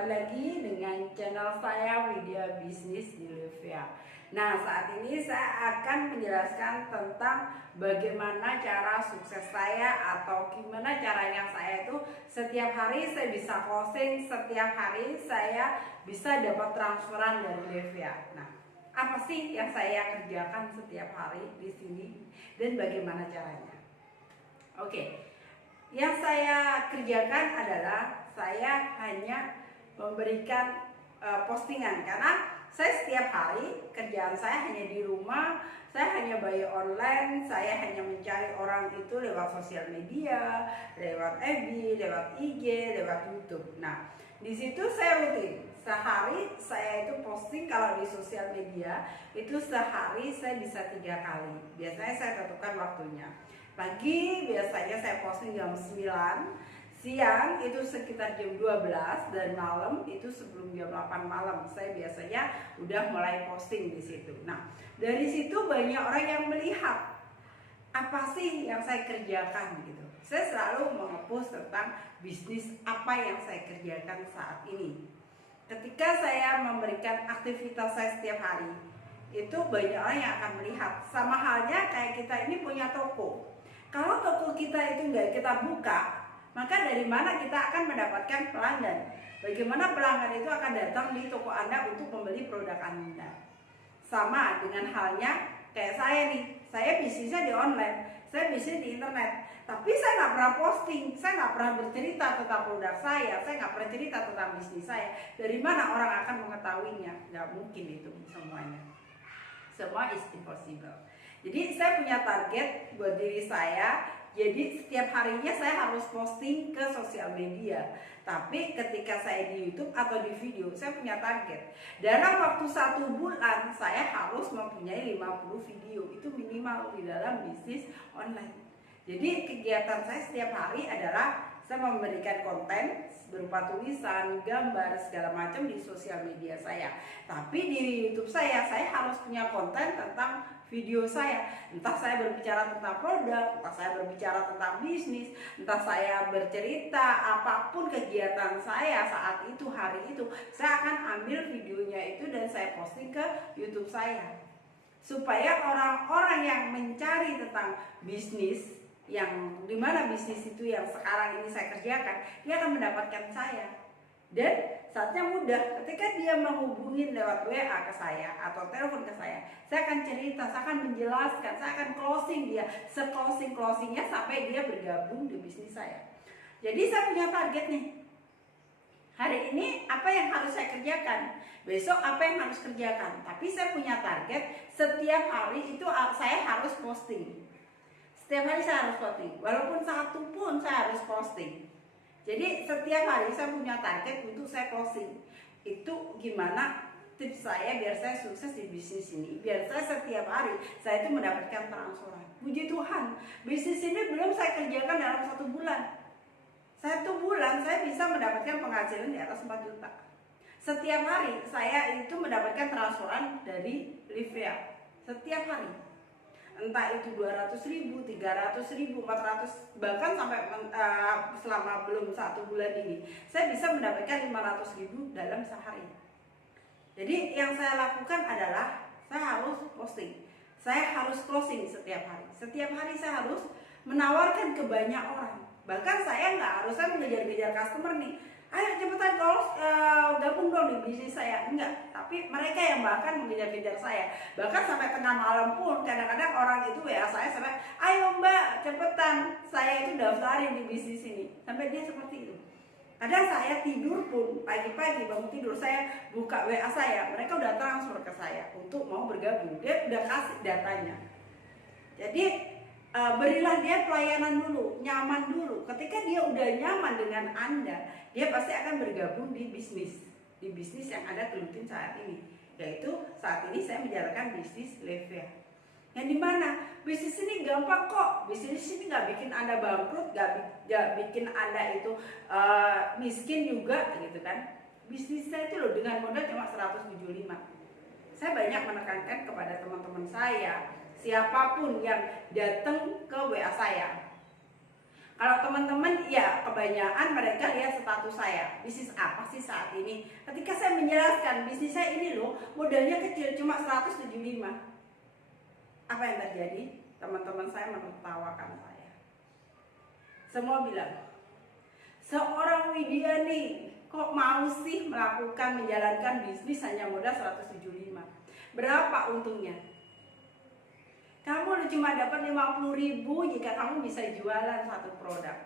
kembali lagi dengan channel saya Widya Bisnis di Livia. Nah, saat ini saya akan menjelaskan tentang bagaimana cara sukses saya atau gimana caranya saya itu setiap hari saya bisa closing, setiap hari saya bisa dapat transferan dari Livia. Nah, apa sih yang saya kerjakan setiap hari di sini dan bagaimana caranya? Oke. Yang saya kerjakan adalah saya hanya memberikan postingan, karena saya setiap hari kerjaan saya hanya di rumah, saya hanya bayar online, saya hanya mencari orang itu lewat sosial media, lewat FB, lewat IG, lewat YouTube. Nah, di situ saya rutin. Sehari saya itu posting, kalau di sosial media itu sehari saya bisa 3 kali. Biasanya saya tentukan waktunya. Pagi biasanya saya posting jam 9, siang itu sekitar jam 12, dan malam itu sebelum jam 8 malam saya biasanya udah mulai posting di situ. Nah, dari situ banyak orang yang melihat apa sih yang saya kerjakan gitu. Saya selalu mengepost tentang bisnis apa yang saya kerjakan saat ini. Ketika saya memberikan aktivitas saya setiap hari, itu banyak orang yang akan melihat. Sama halnya kayak kita ini punya toko. Kalau toko kita itu nggak kita buka, maka dari mana kita akan mendapatkan pelanggan? Bagaimana pelanggan itu akan datang di toko Anda untuk membeli produk Anda? Sama dengan halnya kayak saya nih, saya bisnisnya di online, saya bisnis di internet, tapi saya nggak pernah posting, saya nggak pernah bercerita tentang produk saya nggak pernah cerita tentang bisnis saya. Dari mana orang akan mengetahuinya? Nggak mungkin itu semuanya. Semua is impossible. Jadi saya punya target buat diri saya. Jadi setiap harinya saya harus posting ke sosial media. Tapi ketika saya di YouTube atau di video, saya punya target. Dalam waktu 1 bulan saya harus mempunyai 50 video. Itu minimal di dalam bisnis online. Jadi kegiatan saya setiap hari adalah saya memberikan konten berupa tulisan, gambar, segala macam di sosial media saya. Tapi di YouTube saya harus punya konten tentang video saya. Entah saya berbicara tentang produk, entah saya berbicara tentang bisnis, entah saya bercerita apapun kegiatan saya saat itu, hari itu, saya akan ambil videonya itu dan saya posting ke YouTube saya. Supaya orang-orang yang mencari tentang bisnis, yang dimana bisnis itu yang sekarang ini saya kerjakan, dia akan mendapatkan saya. Dan saatnya mudah, ketika dia menghubungi lewat WA ke saya atau telepon ke saya akan cerita, saya akan menjelaskan, saya akan closing dia se-closing-closingnya sampai dia bergabung di bisnis saya. Jadi saya punya target nih, hari ini apa yang harus saya kerjakan, besok apa yang harus kerjakan. Tapi saya punya target, setiap hari itu saya harus posting. Setiap hari saya harus posting, walaupun satu pun saya harus posting. Jadi setiap hari saya punya target untuk saya closing. Itu gimana tips saya biar saya sukses di bisnis ini, biar saya setiap hari saya itu mendapatkan transferan. Puji Tuhan, bisnis ini belum saya kerjakan dalam 1 bulan. 1 bulan saya bisa mendapatkan penghasilan di atas 4 juta. Setiap hari saya itu mendapatkan transferan dari Livia. Setiap hari. Entah itu 200.000, 300.000, 400, bahkan sampai selama belum 1 bulan ini saya bisa mendapatkan 500.000 dalam sehari. Jadi yang saya lakukan adalah saya harus posting, saya harus closing setiap hari. Setiap hari saya harus menawarkan ke banyak orang. Bahkan saya saya mengejar-kejar customer nih, ayo cepetan gabung dong di bisnis saya. Enggak, tapi mereka yang bahkan mengejar-kejar saya. Bahkan sampai tengah malam pun kadang-kadang orang itu WA saya sampai, ayo mbak cepetan, saya itu daftarin di bisnis ini. Sampai dia seperti itu. Kadang saya tidur pun, pagi-pagi bangun tidur, saya buka WA saya, mereka udah transfer ke saya untuk mau bergabung. Dia udah kasih datanya. Jadi berilah dia pelayanan dulu, nyaman dulu. Ketika dia udah nyaman dengan Anda, dia pasti akan bergabung di bisnis yang Anda gelutin saat ini. Yaitu saat ini saya menjalankan bisnis Livia. Yang dimana bisnis ini gampang kok. Bisnis ini nggak bikin Anda bangkrut, nggak bikin Anda itu miskin juga, gitu kan. Bisnis saya itu loh dengan modal cuma 175. Saya banyak menekankan kepada teman-teman saya, siapapun yang datang ke WA saya, Kalau teman-teman ya kebanyakan mereka lihat status saya, bisnis apa sih saat ini. Ketika saya menjelaskan bisnis saya ini loh, modalnya kecil cuma 175. Apa yang terjadi? Teman-teman saya menertawakan saya. Semua bilang, seorang Widya nih kok mau sih melakukan menjalankan bisnis hanya modal 175. Berapa untungnya? Kamu cuma dapat 50.000 jika kamu bisa jualan satu produk.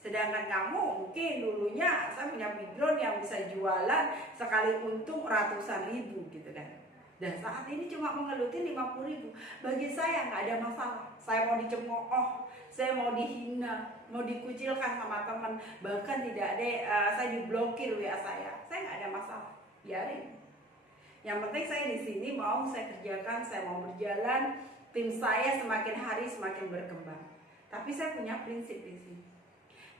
Sedangkan kamu mungkin dulunya saya punya background yang bisa jualan sekali untung ratusan ribu gitu kan. Dan saat ini cuma mengelutin 50.000. Bagi saya nggak ada masalah. Saya mau dicemooh, saya mau dihina, mau dikucilkan sama teman, bahkan tidak ada saya diblokir WA saya nggak ada masalah. Biarin. Yang penting saya di sini mau saya kerjakan, saya mau berjalan, tim saya semakin hari semakin berkembang. Tapi saya punya prinsip di sini.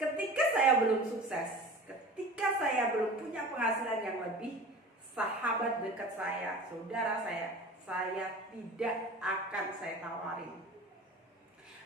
Ketika saya belum sukses, ketika saya belum punya penghasilan yang lebih, sahabat dekat saya, saudara saya tidak akan saya tawarin.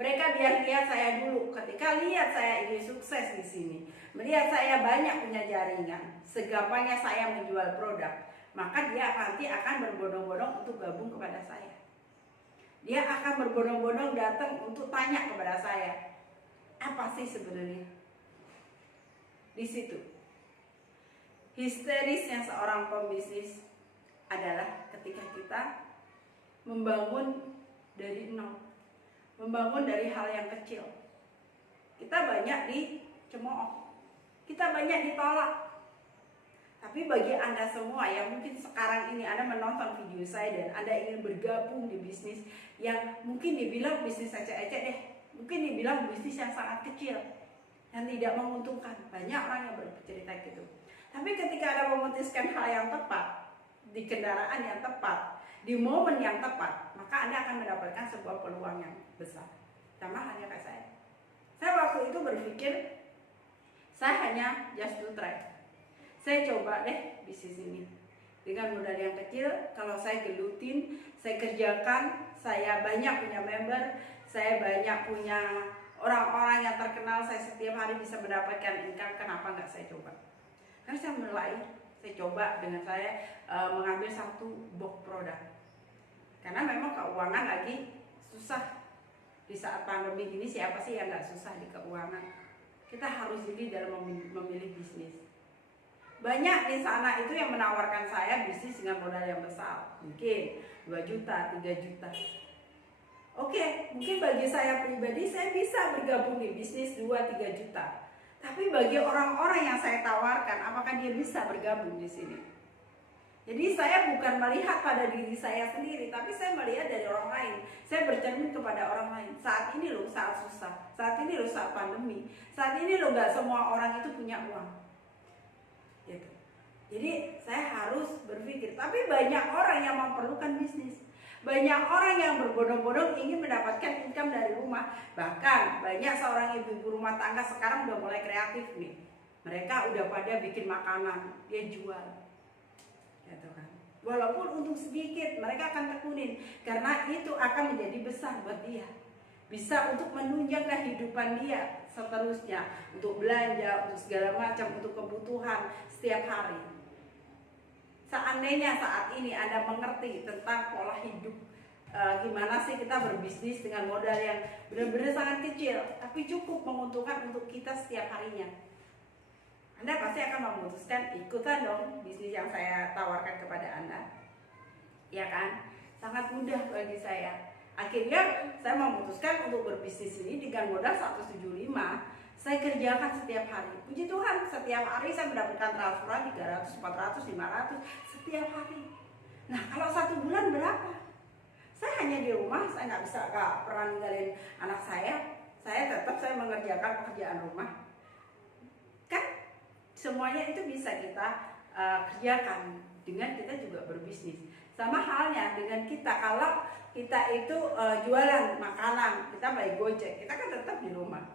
Mereka biar lihat saya dulu. Ketika lihat saya ini sukses di sini, melihat saya banyak punya jaringan, segampangnya saya menjual produk, maka dia nanti akan berbondong-bondong untuk gabung kepada saya. Dia akan berbondong-bondong datang untuk tanya kepada saya, apa sih sebenarnya? Di situ histerisnya seorang pembisnis adalah ketika kita membangun dari nol, membangun dari hal yang kecil. Kita banyak dicemooh, kita banyak ditolak. Tapi bagi Anda semua yang mungkin sekarang ini Anda menonton video saya dan Anda ingin bergabung di bisnis yang mungkin dibilang bisnis ecek-ecek deh, mungkin dibilang bisnis yang sangat kecil, yang tidak menguntungkan. Banyak orang yang bercerita gitu. Tapi ketika Anda memutuskan hal yang tepat, di kendaraan yang tepat, di momen yang tepat, maka Anda akan mendapatkan sebuah peluang yang besar. Sama halnya kayak saya. Saya waktu itu berpikir, saya hanya just to try. Saya coba deh bisnis ini. Dengan modal yang kecil, kalau saya gelutin, saya kerjakan, saya banyak punya member, saya banyak punya orang-orang yang terkenal, saya setiap hari bisa mendapatkan income, kenapa nggak saya coba? Karena saya mulai, saya coba dengan saya mengambil satu box produk. Karena memang keuangan lagi susah. Di saat pandemi ini siapa sih yang nggak susah di keuangan? Kita harus jeli dalam memilih bisnis. Banyak di sana itu yang menawarkan saya bisnis dengan modal yang besar. Mungkin 2 juta, 3 juta. Oke, mungkin bagi saya pribadi saya bisa bergabung di bisnis 2-3 juta. Tapi bagi orang-orang yang saya tawarkan, apakah dia bisa bergabung di sini? Jadi saya bukan melihat pada diri saya sendiri, tapi saya melihat dari orang lain. Saya bercermin kepada orang lain. Saat ini loh saat susah, saat ini loh saat pandemi, saat ini loh gak semua orang itu punya uang. Gitu. Jadi saya harus berpikir, tapi banyak orang yang memerlukan bisnis. Banyak orang yang berbondong-bondong ingin mendapatkan income dari rumah. Bahkan banyak seorang ibu-ibu rumah tangga sekarang udah mulai kreatif nih. Mereka udah pada bikin makanan, dia jual. Gitu kan. Walaupun untung sedikit, mereka akan tekunin karena itu akan menjadi besar buat dia. Bisa untuk menunjang kehidupan dia seterusnya, untuk belanja, untuk segala macam, untuk kebutuhan setiap hari. Seandainya saat ini Anda mengerti tentang pola hidup, gimana sih kita berbisnis dengan modal yang benar-benar sangat kecil, tapi cukup menguntungkan untuk kita setiap harinya, Anda pasti akan memutuskan ikutan dong bisnis yang saya tawarkan kepada Anda. Ya kan? Sangat mudah bagi saya. Akhirnya saya memutuskan untuk berbisnis ini dengan modal 175. Saya kerjakan setiap hari. Puji Tuhan, setiap hari saya mendapatkan transferan 300, 400, 500 setiap hari. Nah, kalau 1 bulan berapa? Saya hanya di rumah, saya nggak pernah ninggalin anak saya. Saya tetap mengerjakan pekerjaan rumah. Kan semuanya itu bisa kita kerjakan dengan kita juga berbisnis. Sama halnya dengan kita, kalau kita itu jualan makanan, kita beli Gojek, kita kan tetap di rumah.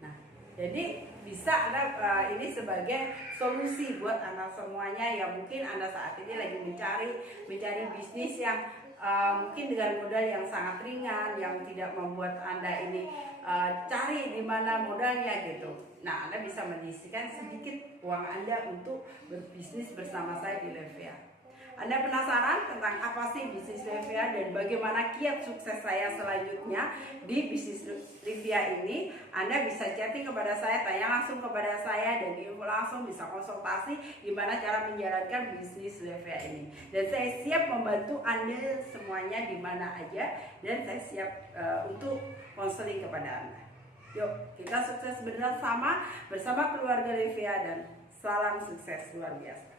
Nah, jadi bisa Anda ini sebagai solusi buat Anda semuanya yang mungkin Anda saat ini lagi mencari bisnis yang mungkin dengan modal yang sangat ringan, yang tidak membuat Anda ini cari di mana modalnya gitu. Nah, Anda bisa menyisihkan sedikit uang Anda untuk berbisnis bersama saya di Levia. Anda penasaran tentang apa sih bisnis Levia dan bagaimana kiat sukses saya selanjutnya di bisnis Levia ini? Anda bisa chatting kepada saya, tanya langsung kepada saya, dan info langsung bisa konsultasi gimana cara menjalankan bisnis Levia ini. Dan saya siap membantu Anda semuanya di mana aja, dan saya siap untuk konseling kepada Anda. Yuk, kita sukses bersama keluarga Levia, dan salam sukses luar biasa.